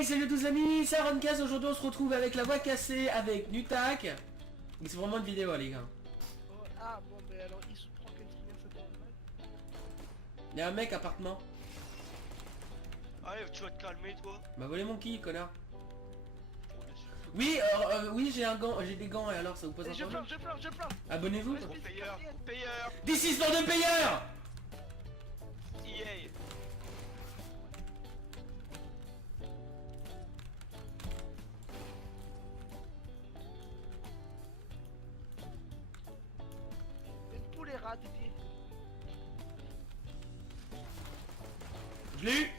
Hey, salut à tous les amis, c'est Aroncast. Aujourd'hui on se retrouve avec la voix cassée, avec Nutak. Mais c'est vraiment une vidéo les gars. Oh, ah bon, mais alors il se prend quel streamer ça te mal. Y'a un mec appartement. Allez, tu vas te calmer toi. Bah volé mon qui, connard. Oui, oui j'ai un gant, j'ai des gants et alors ça vous pose un Je problème? plante, je plante. Abonnez-vous. Ouais, Payeur. This is for the payer. EA. Une poule est rat, Didier. Je l'ai eu.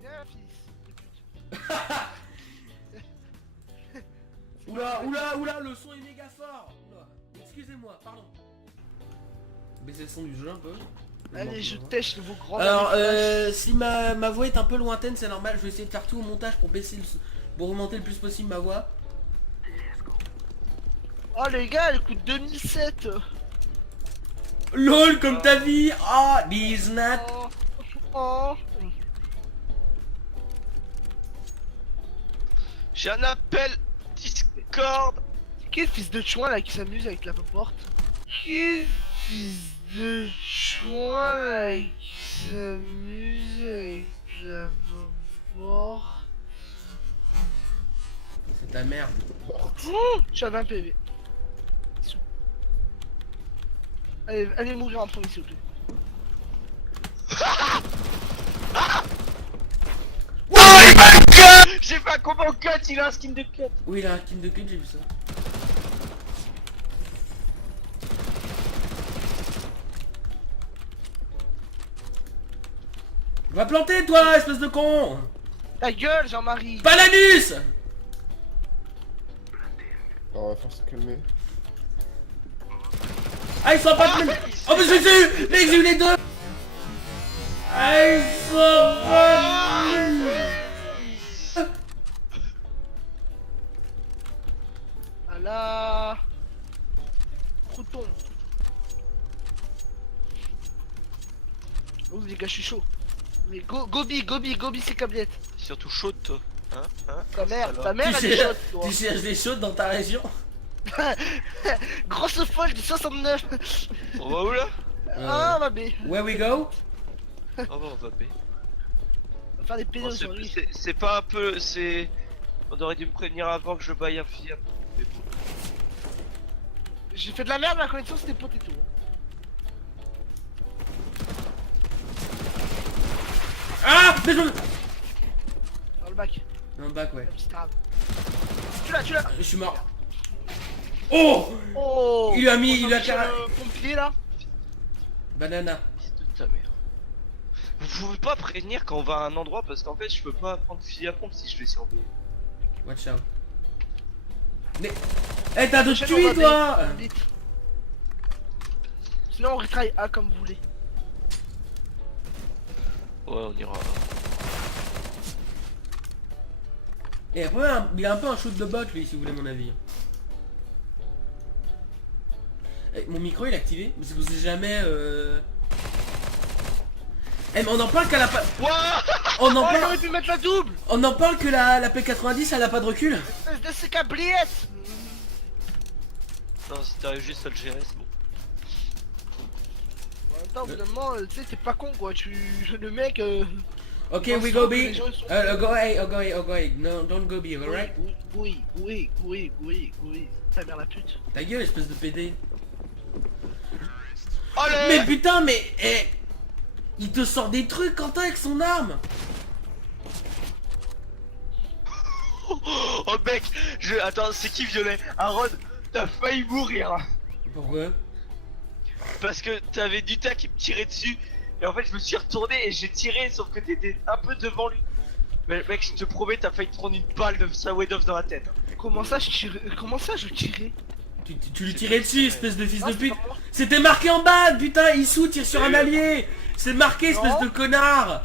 Viens, fils de pute. Oula, le son est méga fort. Oula. Excusez-moi, pardon. Baissez le son du jeu un peu. Allez, je tèche vos grands. Alors, si ma voix est un peu lointaine, c'est normal. Je vais essayer de faire tout au montage pour baisser pour remonter le plus possible ma voix. Oh les gars, elle coûte 2007. LOL comme ta vie. Ah, Disney. Oh. Oh. J'ai un appel Discord. Quel fils de chouin là qui s'amuse avec la porte. Quel fils de chouin là qui s'amuse avec la porte. C'est ta merde. Oh, je suis à 20 PV. Allez mourir en premier s'il vous plaît. J'ai fait un combo cut, il a un skin de cut. Oui, il a un skin de cut, j'ai vu ça. Va planter toi, espèce de con. Ta gueule Jean-Marie. Pas l'anus. On va faire se calmer. Ah, ils sont pas même. Oh, mais j'ai eu. Mec, j'ai eu les deux. Ah, ils sont pas. Ah là. Crouton. Oh les gars, je suis chaud. Mais Gobi c'est câblette. Surtout chaud toi. Hein Ta mère alors. elle est chaude toi. Tu cherches des chaudes dans ta région? Grosse folle de 69. On va où là? Ah ma bé. Where we go? Oh bah on va payer. On va faire des pédos aujourd'hui. C'est pas un peu... c'est... On aurait dû me prévenir avant que je baille un fiable. Mais bon. J'ai fait de la merde, ma connexion c'était potato. Ah, mais je... Dans le bac. Dans le bac, ouais. La petite arabe. Tu l'as. Je suis mort. Oh, Oh. il a mis, On il a s'en fiche, carré. pompier là. Banana. Fils de ta mère. Vous pouvez pas prévenir quand on va à un endroit parce qu'en fait je peux pas prendre fusil à pompe si je vais sur B. Watch out. Mais... Eh, t'as d'autres Prochaine, on tuiles, va toi. B. Sinon on retry A comme vous voulez. Ouais on ira. Et après, il a un peu un shoot de bot, lui, si vous voulez mon avis. Eh, mon micro, il est activé. Parce que vous savez jamais... Eh, mais on en parle qu'elle a pas... On en Oh, parle... j'aurais pu mettre la double. On en parle que la P90, elle a pas de recul. Espèce de ces câbliettes. Non si t'arrives juste à le gérer c'est bon. En même temps, au bout d'un moment, tu sais, t'es pas con quoi. Le mec. Ok, pense we go que B. les gens, ils sont- Go A. No, don't go B, alright? Oui. Ta mère la pute. Ta gueule, espèce de PD. Allez. Mais putain, mais... Eh, il te sort des trucs, Quentin, avec son arme. Oh mec, Attends, c'est qui Violet? Aaron, t'as failli mourir. Pourquoi? Parce que t'avais Nuta qui me tirait dessus. Et en fait je me suis retourné et j'ai tiré sauf que t'étais un peu devant lui. Mais mec je te promets t'as failli te prendre une balle de Sawedoff dans la tête. Comment ça je tirais? Tu lui tirais dessus, espèce de fils Ah, de c'est pute. pas moi. C'était marqué en bas, putain, Issou tire sur un allié. C'est marqué, espèce Non. de connard.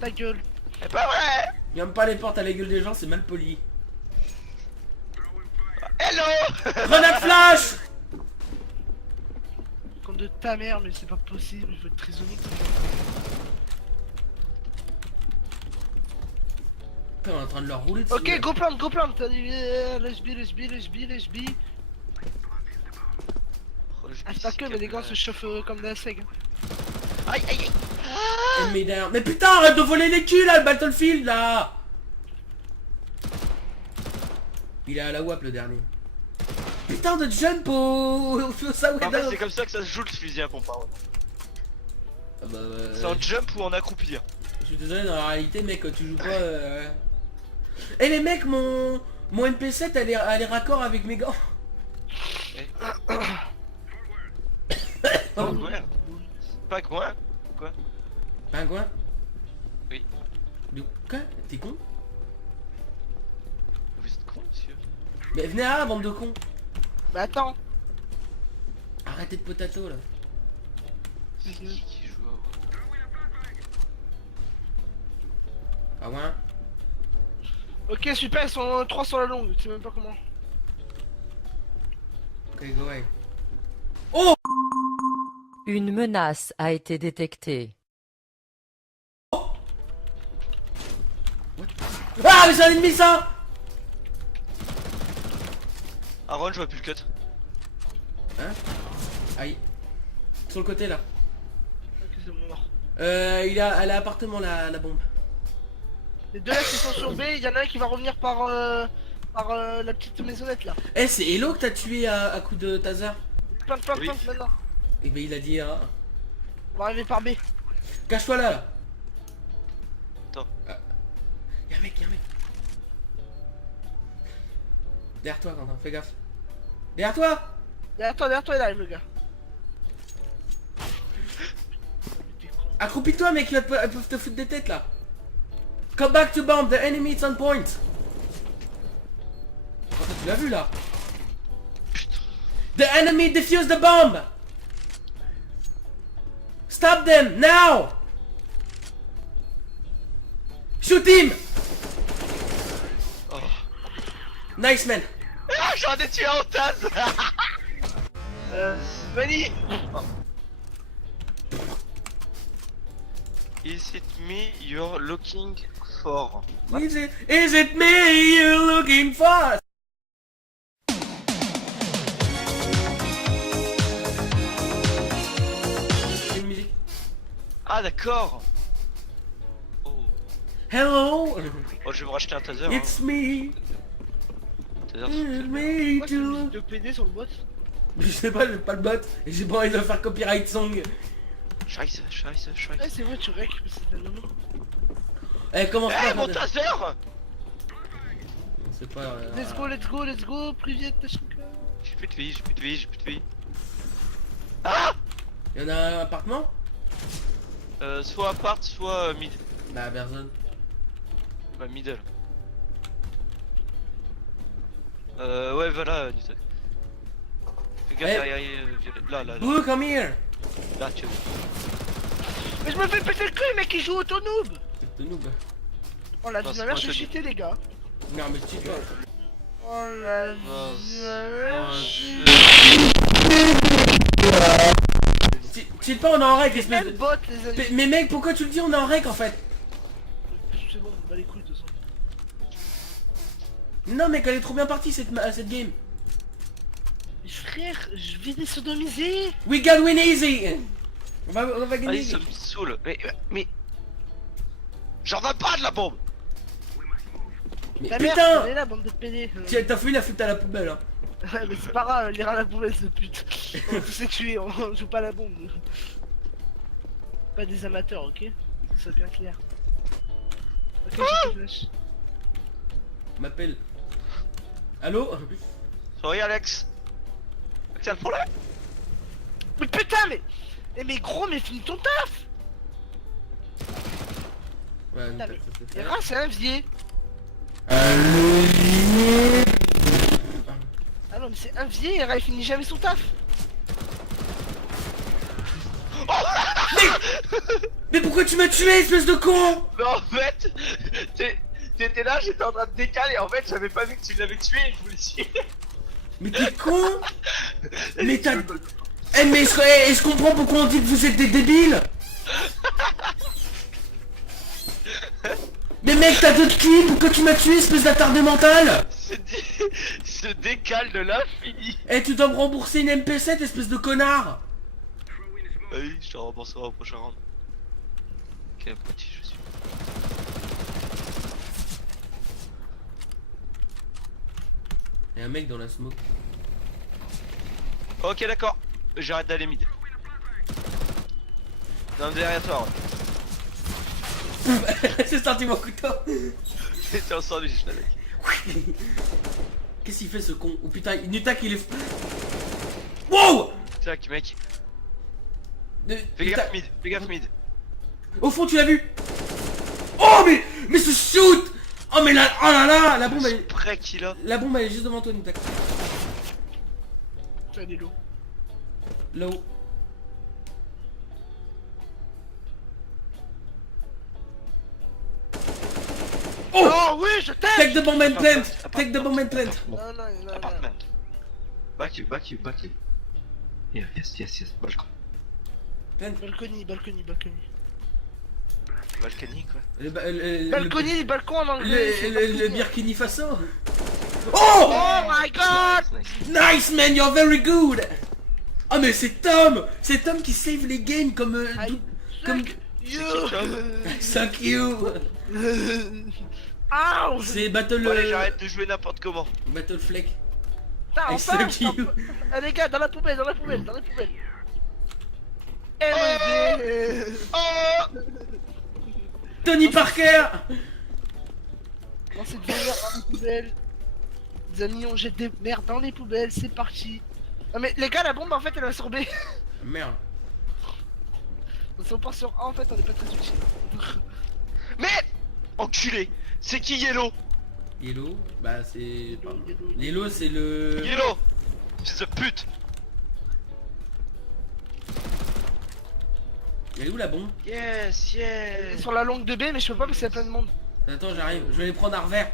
Ta gueule. C'est pas vrai. Viens pas les portes à la gueule des gens, c'est mal poli. Hello. Grenade flash. Comme de ta mère, mais c'est pas possible, je veux être prisonnier. Putain, on est en train de leur rouler dessus. Ok, là. go plant, allez, let's be. Oh, je Ah, dis c'est pas que, mais les gars calme. se chauffent comme de la seg. Aïe aïe aïe. Enemy down. Mais putain, arrête de voler les culs là, le Battlefield là. Il est à la WAP le dernier. Putain de jump au En fait, Sawedan. c'est comme ça que ça se joue le fusil à pompe. Hein. Ah bah, C'est en jump ou en accroupi. je suis désolé, dans la réalité mec, tu joues pas... Eh les mecs, mon MP7 elle est raccord avec mes gants. Pas quoi. Pas quoi. Pingouin. Oui. Quoi? T'es con? Vous êtes con, monsieur. Mais venez là, bande de cons. Bah attends. Arrêtez de potato là. C'est qui joue à Ah ouais. Ok, super, ils sont 3 sur la longue, tu sais même pas comment. Ok, go away. Oh! Une menace a été détectée. Ah mais c'est un ennemi ça! Aaron, je vois plus le cut. Hein? Aïe. Sur le côté là. Ok, c'est bon, mort. Elle est à l'appartement la bombe. Les deux là qui sont sur B, il y en a un qui va revenir par la petite maisonnette là. Eh c'est Hello que t'as tué à coup de taser? Plein Oui. maintenant. Et ben il a dit hein. On va arriver par B. Cache-toi là. Attends. Ah. Y'a un mec. Derrière toi Quentin, fais gaffe. Derrière toi! Derrière toi il arrive le gars. Accroupis-toi mec, ils peuvent te foutre des têtes là. Come back to bomb, the enemy is on point. Oh, tu l'as vu là? The enemy defused the bomb. Stop them now. Shoot him. Oh. Nice man. Ah, j'en ai tué un au Taz. Mani. Is it me you're looking for? Is it me you're looking for? Une musique. Ah d'accord. Oh. Hello, Oh, je vais me racheter un taser. it's me. Taser, It's me Pourquoi c'est une too. musique de PD sur le bot? Je sais pas, j'ai pas le bot et j'ai pas envie de faire copyright song. Scheiße. Ouais c'est vrai tu rec, mais c'est tellement long. Eh comment Eh, ça mon taser. C'est pas... Let's go, plus vite, Tashka. J'ai plus de vie. Ah. Y'en a un appartement? Soit appart, soit mid. Bah personne. Bah middle. Ouais voilà, Newton. Fais gaffe Eh. derrière, Violet. Là. Blue, come here. Là, tu Mais je me fais péter le cul, mec, qui joue au noob. C'est de noob. Oh la Non, vie de c'est ma mère, pas j'ai Tony. cheaté les gars. Non mais tu vois. Oh la vie Oh, de ma mère, j'ai... Cheat pas, on est en rec espèce Quel de... bot les amis. Mais mec, pourquoi tu le dis, on est en rec en fait? C'est bon, on bat les couilles de toute façon. Non mec, elle est trop bien partie cette game. Mais frère, je vais les sodomiser. We got win easy. On va Ah, gagner. il se me saoule. Mais... J'en veux pas de la bombe. Mais Ta mère, putain, elle est là, bande de PD. t'as fouillé la flûte à la poubelle hein. Ouais, mais c'est pas grave, elle ira à la poubelle ce pute. On tous sait tuer, on joue pas à la bombe. nous. Pas des amateurs, ok? Que ça soit bien clair. Ok, j'ai plus flash. M'appelle. Allô? Sorry Alex. C'est le problème. Mais putain, mais... mais gros, mais finis ton taf. Ouais, Putain, mais... ça se fait. Era, c'est un vieux. Ah non, mais c'est un vieux, Era, il finit jamais son taf. Mais pourquoi tu m'as tué, espèce de con? Mais en fait, t'étais là, j'étais en train de décaler. En fait, j'avais pas vu que tu l'avais tué et je voulais tuer. Mais t'es con? Mais t'as... Eh mais je comprends pourquoi on dit que vous êtes des débiles. Mais mec, t'as d'autres kills, pourquoi tu m'as tué, espèce d'attardé mental? Se décale de l'infini. Eh, tu dois me rembourser une MP7, espèce de connard. Bah oui, je te rembourserai au prochain round. Quel petit je suis. Y'a un mec dans la smoke. Ok, d'accord. J'arrête d'aller mid. Non, derrière toi. Ouais. C'est sorti mon couteau. C'était un sandwich, là, mec. Qu'est-ce qu'il fait ce con? Oh putain, Nutak il est... Wow! Tac, mec. Fais Nutak- gaffe mid, fais gaffe mid. Au fond, tu l'as vu? Oh mais ce shoot! Oh mais là, oh là là, la bombe elle est... Prêt qu'il a. La bombe elle est juste devant toi, Nutak. T'as des lots. Là-haut. Oh! Oh oui, je t'aime. Take the bomb and plant! Take the bomb and plant! Non, non, non, non. Apartment. Back you. Yeah, yes. Balcon. Balcony. Balcony, quoi. Balcony, balcon en anglais. Le Burkini Faso. Oh! Oh my god. Nice man, you're very good! Oh mais c'est Tom! C'est Tom qui save les games comme... comme... You. Suck you! Ouh. C'est Battle... Bon, allez, j'arrête de jouer n'importe comment. Battle Fleck. Putain, I enfin. suck you! Ah les gars, dans la poubelle. MLB. Oh! Tony Parker! Non, c'est de la merde dans les poubelles. Les amis, on jette des merdes dans les poubelles, c'est parti. Non mais les gars, la bombe en fait elle a sorbé. Merde. On part sur A en fait, on est pas très utile. Mais enculé. C'est qui Yellow? Yellow? Bah c'est... pardon. Yellow. Yellow c'est le... Yellow. Fils de pute. Elle est où la bombe? Yes. Elle est sur la longue de B mais je peux pas parce qu'il y a plein de monde. Attends, j'arrive. Je vais les prendre à revers.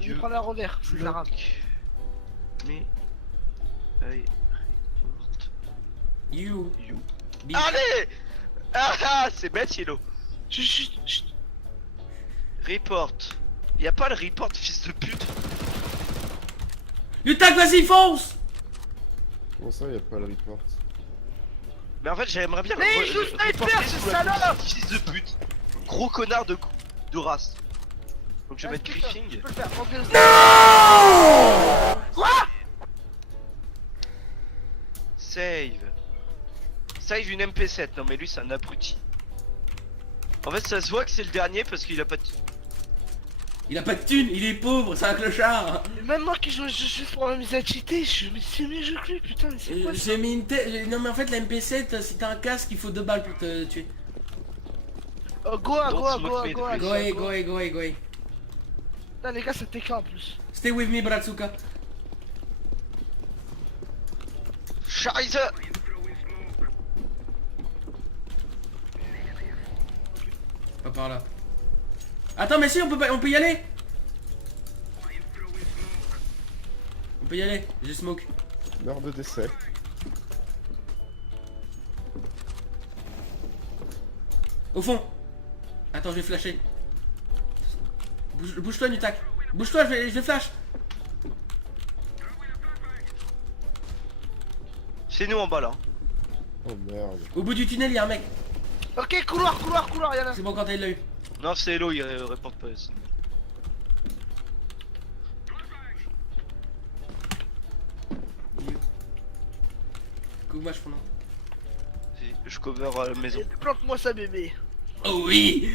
Je vais prendre un revers, c'est de la rame. Mais... Allez. Report. You. You. Big. Allez. Ah, c'est bête Yellow. Chut. Report. Y'a pas le report, fils de pute. Nutak, vas-y, fonce! Comment ça, y'a pas le report? Mais en fait, j'aimerais bien Mais il joue sniper, ce salope! Fils de pute. Gros connard de race. Donc je vais mettre Je Griffing. peux le faire, rentrer le Save. Save une MP7. Non mais lui c'est un abruti. En fait ça se voit que c'est le dernier parce qu'il a pas de... Il a pas de thune, il est pauvre, c'est un clochard. Même moi qui joue juste pour m'amuser à cheater, je me suis mis je plus, putain mais c'est quoi ça? J'ai mis une tête... Non mais en fait la MP7, si t'as un casque, il faut 2 balles pour te tuer. Oh, go. Go away. Putain les gars ça TK en plus. Stay with me, Bratsuka. Scheiße. Pas par là. Attends, mais si, on peut y aller. On peut y aller, j'ai smoke. L'heure de décès. Au fond. Attends, je vais flasher. Bouge-toi, Nutak. Bouge-toi, je vais flash. C'est nous en bas là. Oh merde. Au bout du tunnel, il y a un mec. Ok, couloir, y'en a. C'est bon quand il l'a eu. Non c'est Hello, il répond pas. Moi je prends. Je cover la maison. Plante-moi ça bébé. Oh oui.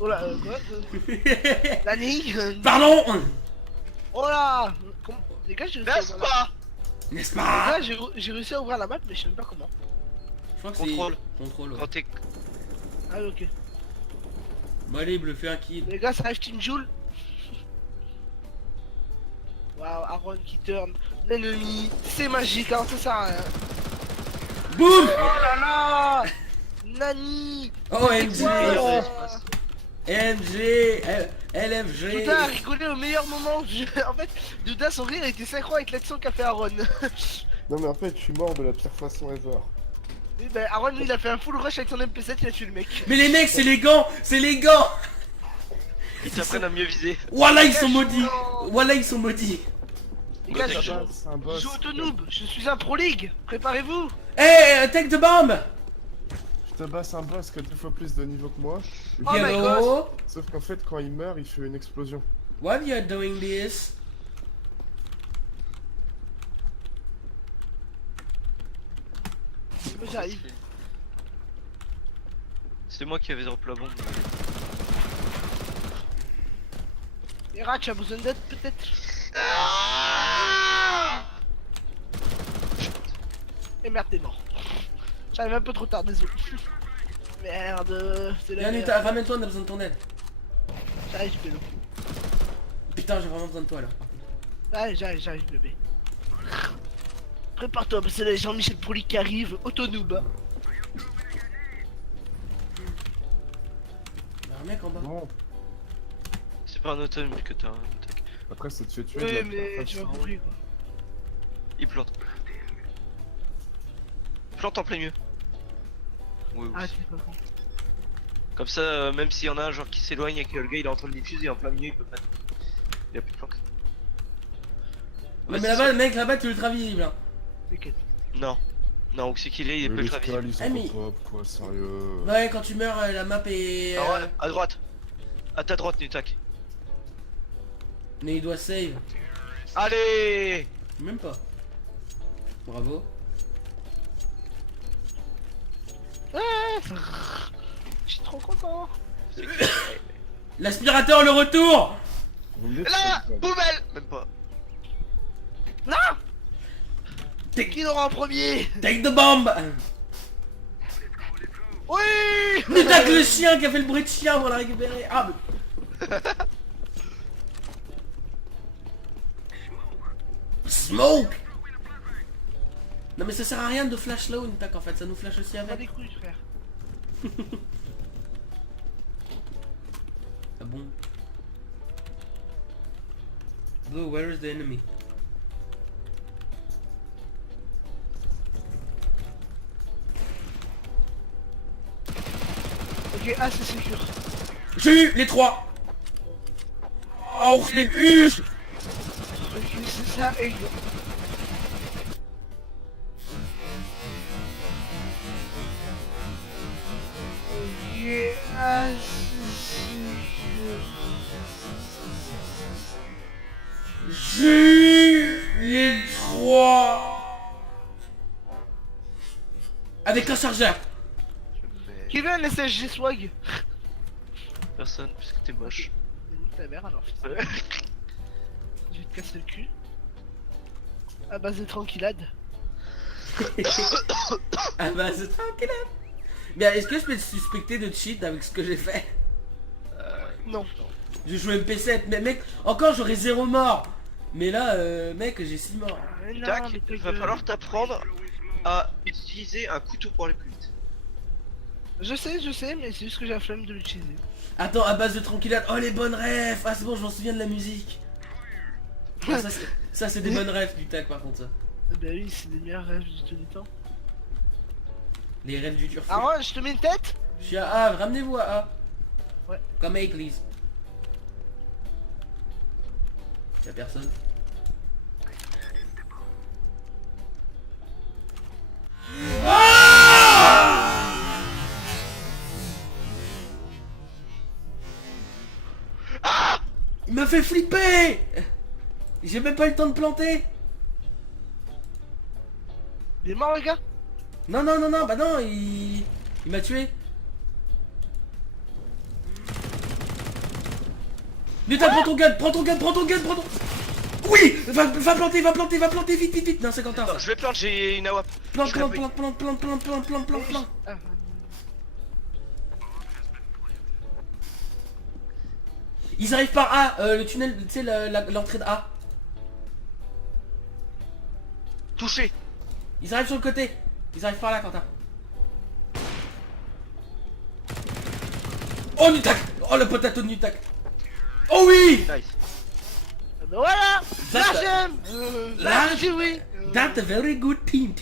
Oh là, quoi La ligne. Pardon. Oh là. Les gars, j'ai réussi à N'est-ce ouvrir pas? N'est-ce la... pas? Les gars, j'ai réussi à ouvrir la map, mais je sais même pas comment. Je crois que Contrôle. c'est... Contrôle, ouais. Quand t'es... Ah oui, ok. Bon allez, Bleu, fais un kill. Les gars, ça arrive Team Joule. Waouh, Aaron qui turn l'ennemi. C'est magique, hein, ça sert à rien. Boum. Oh là là. Nani. OMG. Wow. MG. LFG. Douda a rigolé au meilleur moment du jeu. En fait, Douda, son rire était synchro avec l'action qu'a fait Aaron. Non mais en fait, je suis mort de la pire façon ever. Et ben, Aaron, lui, il a fait un full rush avec son MP7, il a tué le mec. Mais les mecs, c'est les gants. C'est les gants. Ils t'apprennent à mieux viser. Voilà, ils sont Eh, maudits. non. Voilà, ils sont maudits. Les gars, Ouais, je C'est un boss. joue auto-noob, je suis un pro league, préparez-vous. Hey, take the bomb. Je te basse un boss qui a 2 fois plus de niveau que moi. Oh my Hello. Sauf qu'en fait, quand il meurt, il fait une explosion. Why you are doing this? J'arrive. C'est moi qui avais drop la bombe. Et Rat, tu as besoin d'aide peut-être? Et merde, t'es mort. J'arrive un peu trop tard, désolé. Merde, c'est la Viens, merde. Nuta, ramène-toi, on a besoin de ton aide. J'arrive, Pélo. Putain, j'ai vraiment besoin de toi là. J'arrive, bébé. Prépare-toi, parce que là, Jean-Michel Proli qui arrive, auto-noob. Hein. Y'a un mec en bas. Bon, C'est pas un automne que t'as un attaque. après, c'est de se tuer. de Oui, la mais première tu m'as façon. compris quoi. Il plante. Plante en plein milieu. Oui, oui. Ah, t'es pas con. Comme ça, même s'il y en a un genre qui s'éloigne et que le gars il est en train de diffuser en plein milieu, il peut pas. Il a plus de planque. Non, Ouais, mais c'est là-bas, ça. le mec, là-bas, tu es ultra visible. Hein. T'inquiète. Non. Non, où c'est qu'il est, il est Mais pas les ultra visible. stalls, ils Ah, sont pop, quoi, sérieux. Ouais, quand tu meurs, la map est. Ah ouais, à droite. À ta droite, Nutak. Mais il doit save. Allez. Même pas. Bravo. Je suis trop content. L'aspirateur, le retour. Vous me dites Là, que c'est poubelle. Même pas. Là Take, Qui l'aura en premier? take the bomb. Oui. Nutak, le chien qui a fait le bruit de chien pour la récupérer. Ah, mais... Smoke. Non mais ça sert à rien de flash là, Nutak, en fait, ça nous flash aussi Pas des avec. couilles, frère. Ah bon. Blue, where is the enemy? Ok, ah, c'est sûr. J'ai eu les trois. Oh, je l'ai eu. Ok, c'est ça, et... Ok, ah, c'est sûr. J'ai eu les trois. Avec un chargeur. Mais Kevin, laisse SG swag. personne, puisque t'es moche. Nique ta mère alors. Je vais te casser le cul. À base de tranquillade. Ah bah c'est tranquille. Mais est-ce que je peux te suspecter de cheat avec ce que j'ai fait? Non. J'ai joué MP7, mais mec, encore j'aurais 0 mort. Mais là, mec, j'ai 6 morts. Mais non, Tac, mais ta va gueule. falloir t'apprendre à utiliser un couteau pour aller plus vite. Je sais, mais c'est juste que j'ai la flemme de l'utiliser. Attends, à base de tranquillade. Oh les bonnes rêves. Ah c'est bon, je m'en souviens de la musique. Ah, ça c'est des bonnes rêves du tac par contre ça. Bah oui, c'est des meilleurs rêves de tous les temps. Les rêves du turfu. Ah ouais, je te mets une tête. Je suis à A, ramenez-vous à A. Ouais. Comme A, please. Y'a personne. Il m'a fait flipper. J'ai même pas eu le temps de planter. Il est mort, le gars. Non, bah non, il m'a tué. Nuta, prends ton gun. Oui, va planter, vite. Non, c'est Quentin. Attends, je vais plante, j'ai une AWP. Plante. Je réappuie. Ah, Ils arrivent par A, le tunnel, tu sais, l'entrée de A. Touché. Ils arrivent sur le côté. Ils arrivent par là, Quentin. Oh, Nutak. Oh, le potato de Nutak. Oh oui. Nice. ah bah voilà. Là That- j'aime. Là, Là j'ai oui. That's a very good team.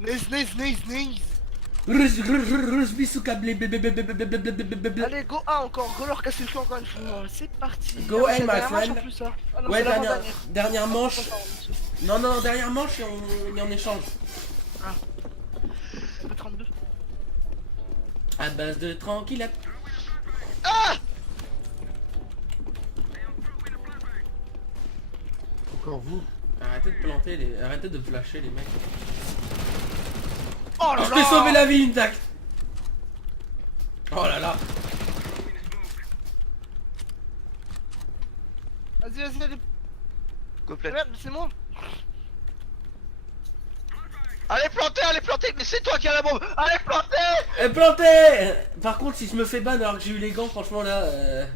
Nice. Bisous câblé. Blablabla. Allez, go A encore, go leur casser le cul encore une fois. C'est parti. Go Ah, A, c'est la my dernière manche friend. en plus, ça. Ah non, Ouais, c'est dernière l'avant-dernière. manche. Attends, Non, dernière manche et on échange. on peut 32. À base de tranquillette. Encore vous. Arrêtez de planter arrêtez de flasher les mecs. Oh là Je t'ai là. sauvé la vie intact. Oh là là. Vas-y, allez. Complète. Merde, c'est moi. Allez planter, mais c'est toi qui as la bombe. Allez planter. Planté. Par contre si je me fais ban alors que j'ai eu les gants franchement là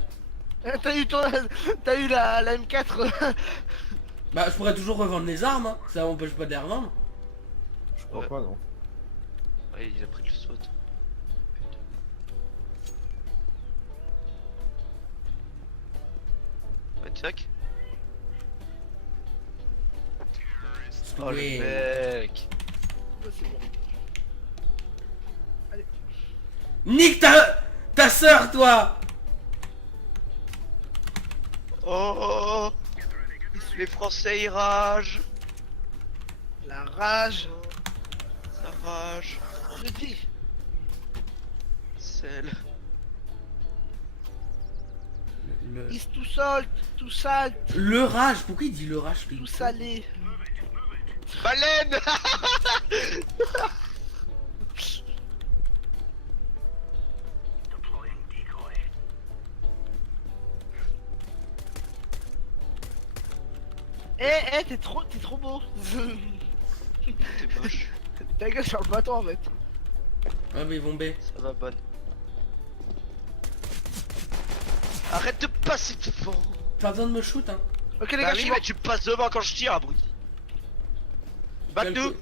T'as eu la M4. bah je pourrais toujours revendre les armes hein. Ça m'empêche pas de les revendre. Je crois Ouais. pas, non. Ouais, il a pris le SWAT. Ouais, tac. Oh Oui. le mec. C'est bon. Nique ta sœur toi. Oh, les Français ils ragent. La rage. Ça rage. Je dis. Celle. Ils sont tout sale, Le rage, pourquoi il dit le rage lui tout salé. Baleine. T'es trop beau. T'es moche. Ta gueule sur le bâton en fait. Ah mais ils vont B. Ça va bonne. Arrête de passer devant. Pas besoin de me shoot hein. Ok les Bah gars, oui, je suis mais tu me passes devant quand je tire, abruti. Batte-nous.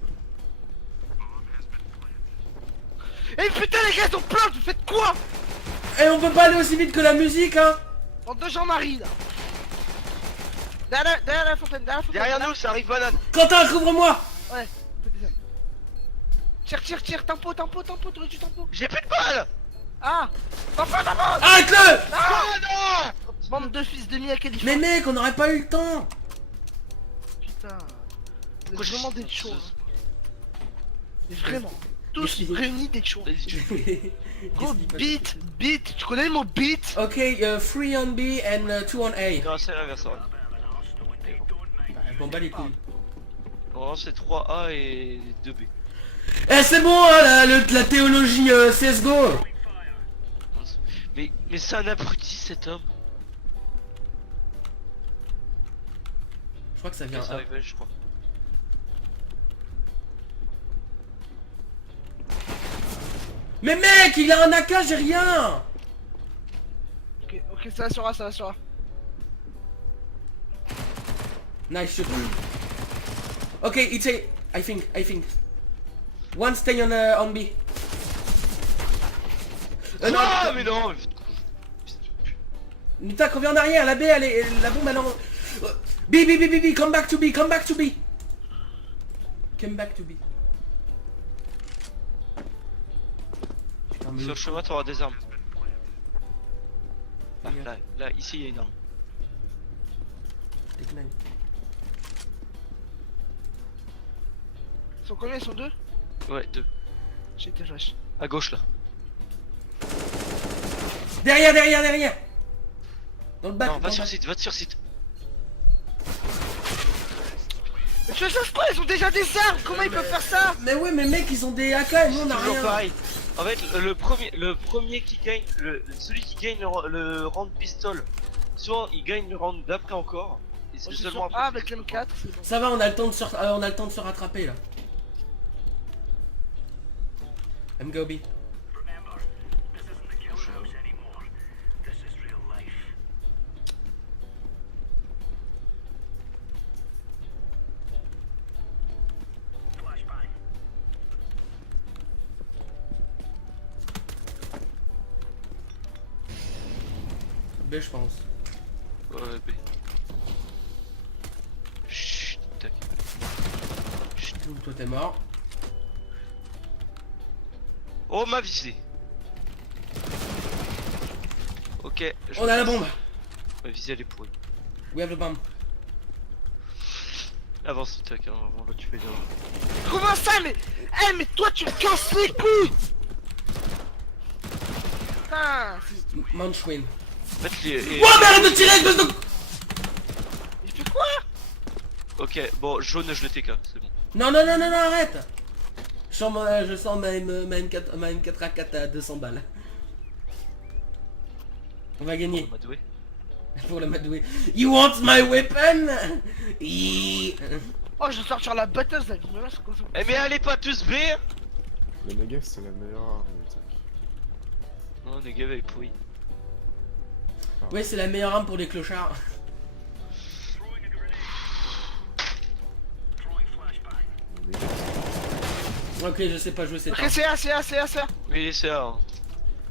Eh putain les gars, ils ont plein, vous faites quoi? Eh on peut pas aller aussi vite que la musique hein. En deux Jean-Marie là. Derrière la fontaine, Derrière nous, ça arrive banane. Quentin, couvre-moi. Ouais, fais des ailes. Tire, tempo, t'aurais du tempo. J'ai plus de balles. Ah, tempo. Arrête-le. Ah non. Bande de fils de Mia Khalifa. Mais mec, on n'aurait pas eu le temps. Putain, vous Pourquoi êtes vraiment j'ai- des chauds. Hein. Mais vraiment, tous Mais- réunis des chauds. Vas-y, tu- Go beat, tu connais le mot beat? Ok, 3 on B and 2 on A. Non, c'est l'inverse. Ouais. Bah, je m'en bats les couilles. Non, c'est 3A et 2B. Eh c'est bon hein, la théologie CSGO. Mais c'est un abruti cet homme. Je crois que ça vient Ça A. arrive, je crois. Mais mec, il a un AK, j'ai rien. Ok, ça va sur A. Nice shoot. Ok, it's A. I think. One stay on B. Non, Ah, mais non. Putain, qu'on vient en arrière, la B, la bombe elle est en... B, come back to B. Come back to B. Putain, mais Sur le chemin, t'auras des armes. Ah, Regarde. là, ici, il y a une arme. Ils sont combien? Ils sont deux? Ouais, 2. J'ai été flash. À gauche, là. Derrière. Dans le bac. Non, dans va le sur bac. site, va sur site. Mais tu sais quoi? Ils ont déjà des armes! Comment ils peuvent faire ça? Mais ouais, mais mec, ils ont des AK et nous on a Toujours rien. pareil. En fait, le premier qui gagne, celui qui gagne le round pistol, souvent il gagne le round d'après encore. Et c'est Moi, je suis seulement sur A après. avec l'M4, c'est bon. Ça va, on a le temps de se rattraper là. Go B. B je pense. Ouais, B. Chut, tac. Toi t'es mort. Oh, m'a visé. Ok. On a la bombe. Ma visée elle est pourrie. We have the bomb. Avance, tac, hein, on va tuer bien. Comment ça, mais... Eh, mais toi, tu me casses les couilles. Putain, Manchwin. En fait, les. Oh mais arrête de tirer, espèce de... il fait quoi? Ok, bon, jaune, je le TK, c'est bon. Non, non, non, non, non, arrête. Je sens ma M4A4 à 200 balles. On va gagner. On m'a doué. Pour le Madoué. You want my weapon? Yi- Oh, je vais sortir la batteuse, la vie, mais là, c'est quoi ça? Eh, mais allez pas tous B. Le Negev c'est la meilleure arme. Tac. Non, les gars, elle est pourrie. Ouais, c'est la meilleure arme pour les clochards. Le Negev, Ok, je sais pas jouer cette Ok, arme. c'est A, c'est A, c'est A, c'est A. Oui, c'est ça. Hein.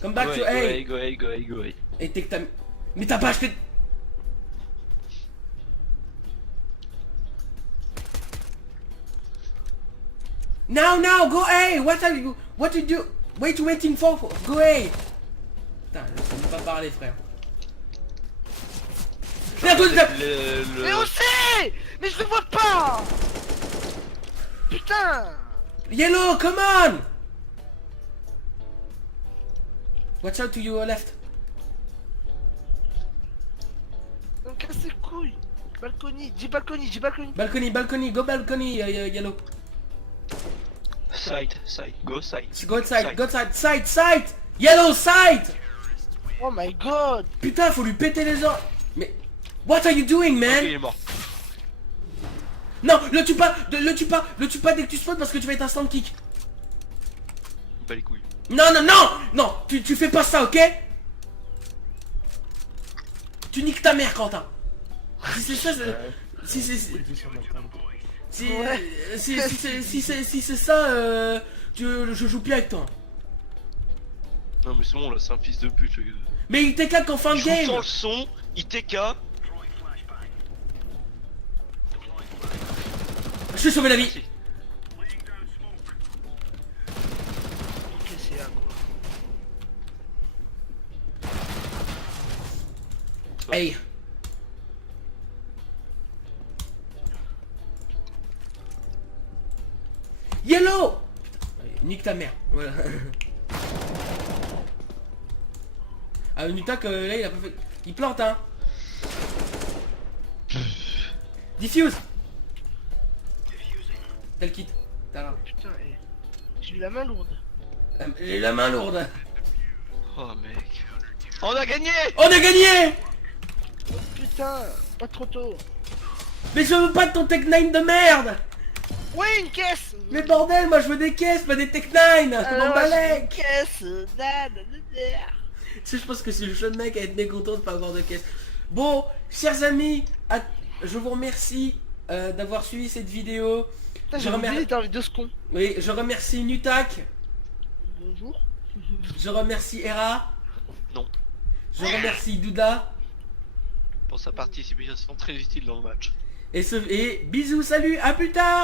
Come back to Go A. away, go away, go away, go away. Et t'es que t'as... Mais t'as pas acheté... Now, now, go A. What are you do? What you waiting for? Go A. Putain, je ne peux pas parler, frère. Merde, Mais on sait. Mais je le vois pas. Putain. Yellow, come on! Watch out to your left. On me casse les couilles. Balcony, dis balcony, dis balcony. Balcony, balcony, go balcony, yellow. Side, side, go side. Go outside, go outside, side, side! Yellow, side! Oh my god. Putain, faut lui péter les oreilles. Mais... What are you doing, Ok, man? il est mort. Non, le tue pas, le tue pas dès que tu spawns parce que tu vas être instant kick. Bah les couilles. Non, non, non, non, tu fais pas ça, ok? Tu niques ta mère, Quentin. Si c'est ça, si c'est... il est sur ma table. Si c'est ça, je joue plus avec toi. Non mais c'est bon là, c'est un fils de pute le gars. Mais il TK qu'en fin de Il joue game. sans le son, il TK. Je t'ai sauvé la vie. Si. Ok, c'est A quoi. Hey. Yellow. Putain, nique ta mère. Voilà. Ah, Nutak, là, il a pas fait... Il plante, hein. Diffuse. T'as le kit. T'as là. Putain, eh. J'ai eu la main lourde. J'ai la main lourde. Oh mec. On a gagné. On a gagné. Putain, pas trop tôt. Mais je veux pas de ton Tech 9 de merde. Ouais, une caisse. Mais bordel, moi je veux des caisses, pas des Tech 9. M'en Alors, balai. une caisse. Tu sais, je pense que c'est le jeune mec à être mécontent de pas avoir de caisse. Bon, chers amis, je vous remercie d'avoir suivi cette vidéo. Putain, Je j'ai remercie- oublié dans les deux secondes. Oui, je remercie Nutak. Bonjour. Je remercie Hera. Non. Je remercie Douda. Pour sa participation très utile dans le match. Et bisous, salut, à plus tard.